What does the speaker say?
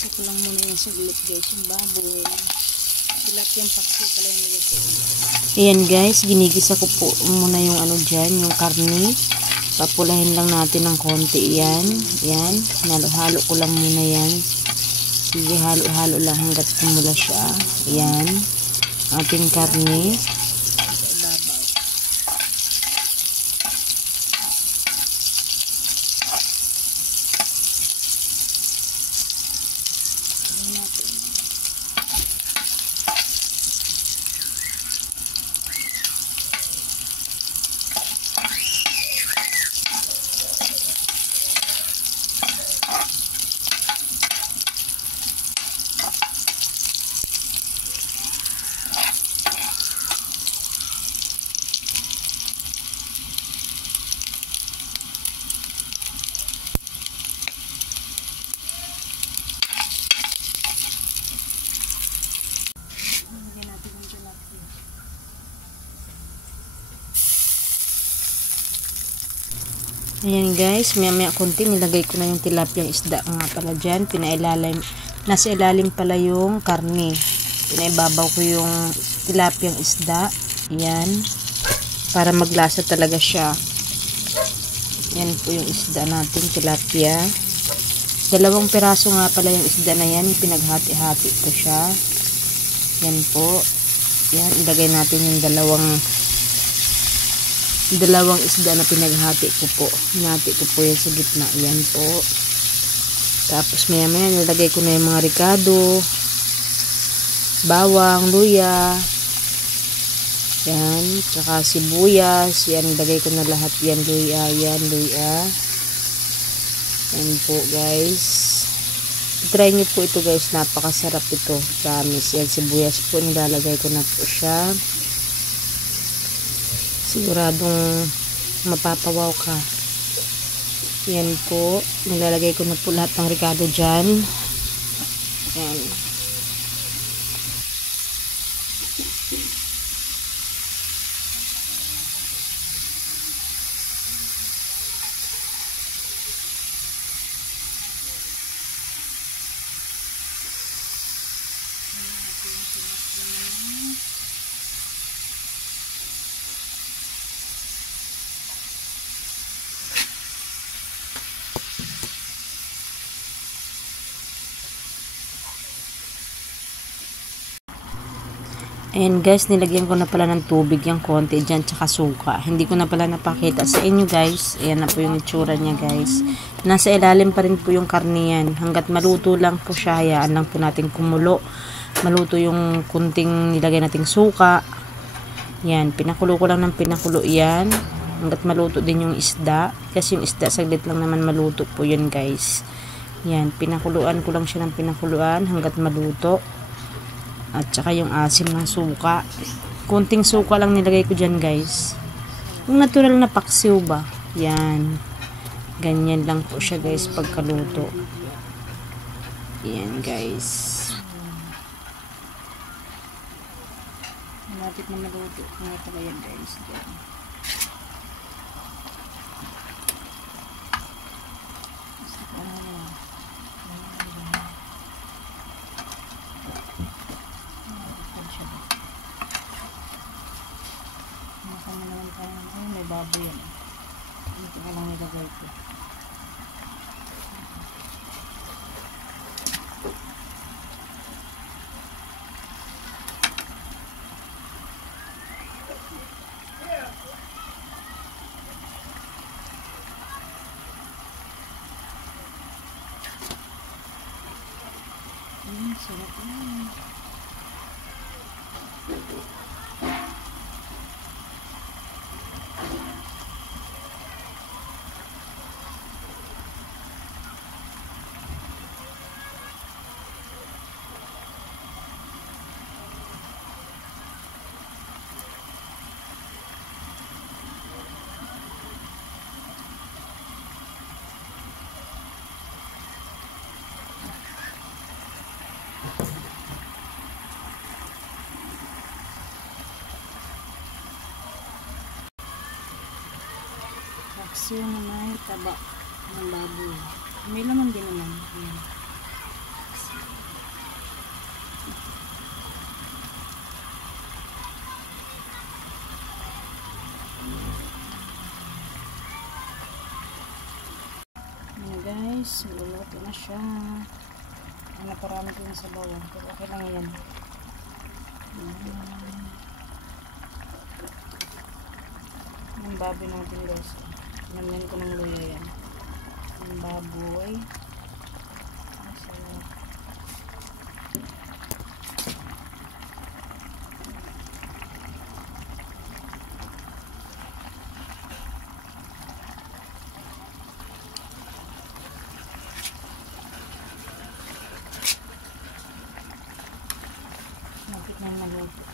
Paksa ko lang muna yung saglit guys, yung baboy. Tilapiyang paksi pala yung nilito. Ayan guys, ginigisa ko po muna yung ano dyan, yung karne. Papulahin lang natin ng konti yan. Yan, halo-halo ko lang muna yan. Sige, halo-halo lang hanggat kumula siya. Ayan, ating karne. Ayan guys, maya konti nilagay ko na yung tilapiyang isda nga pala dyan. Nasa ilalim pala yung karne. Pinaibabaw ko yung tilapiyang isda. Ayan, para maglasa talaga siya. Yan po yung isda natin, tilapia. 2 piraso nga pala yung isda na yan. Pinaghati-hati ko siya. Yan po. Yan, ilagay natin yung dalawang isda na pinaghati ko po. Hinati ko po yan sa gitna. Yan po. Tapos maya nilagay ko na yung mga ricado, bawang, luya, yan, tsaka sibuyas. Yan, nilagay ko na lahat yan. Luya, yan, luya. Yan po guys. Try nyo po ito guys. Napakasarap ito. Promise. Yan, sibuyas po. Nilalagay ko na po siya. Siguradong mapapawaw ka. Yan po. Nilalagay ko na po lahat ng ricado dyan. Yan. Ayan guys, nilagyan ko na pala ng tubig yung konti dyan, tsaka suka. Hindi ko na pala napakita sa inyo guys. Ayan na po yung itsura niya guys. Nasa ilalim pa rin po yung karne yan. Hanggat maluto lang po siya, hayaan lang po natin kumulo. Maluto yung kunting nilagay nating suka. Yan, pinakulo ko lang ng pinakulo yan. Hanggat maluto din yung isda. Kasi yung isda saglit lang naman maluto po yun guys. Yan, pinakuluan ko lang siya ng pinakuluan hanggat maluto. At saka yung asim ng suka. Kunting suka lang nilagay ko dyan guys. Yung natural na paksiw ba. Yan. Ganyan lang po siya guys pagkaluto. Yan guys. Malapit na maluto. Nga pala yan guys. Yan. May baboy yan. Ito ka lang nilagay ko. Sarap yan. Paksiw na may taba ng baboy. May laman din naman. Ayan. guys. Luluto na siya. Ang naparami ko yung sabaw. Pero okay lang yan. Ang baboy natin guys. Namin ko ng luya yan. Ang baboy. Napit na maluto.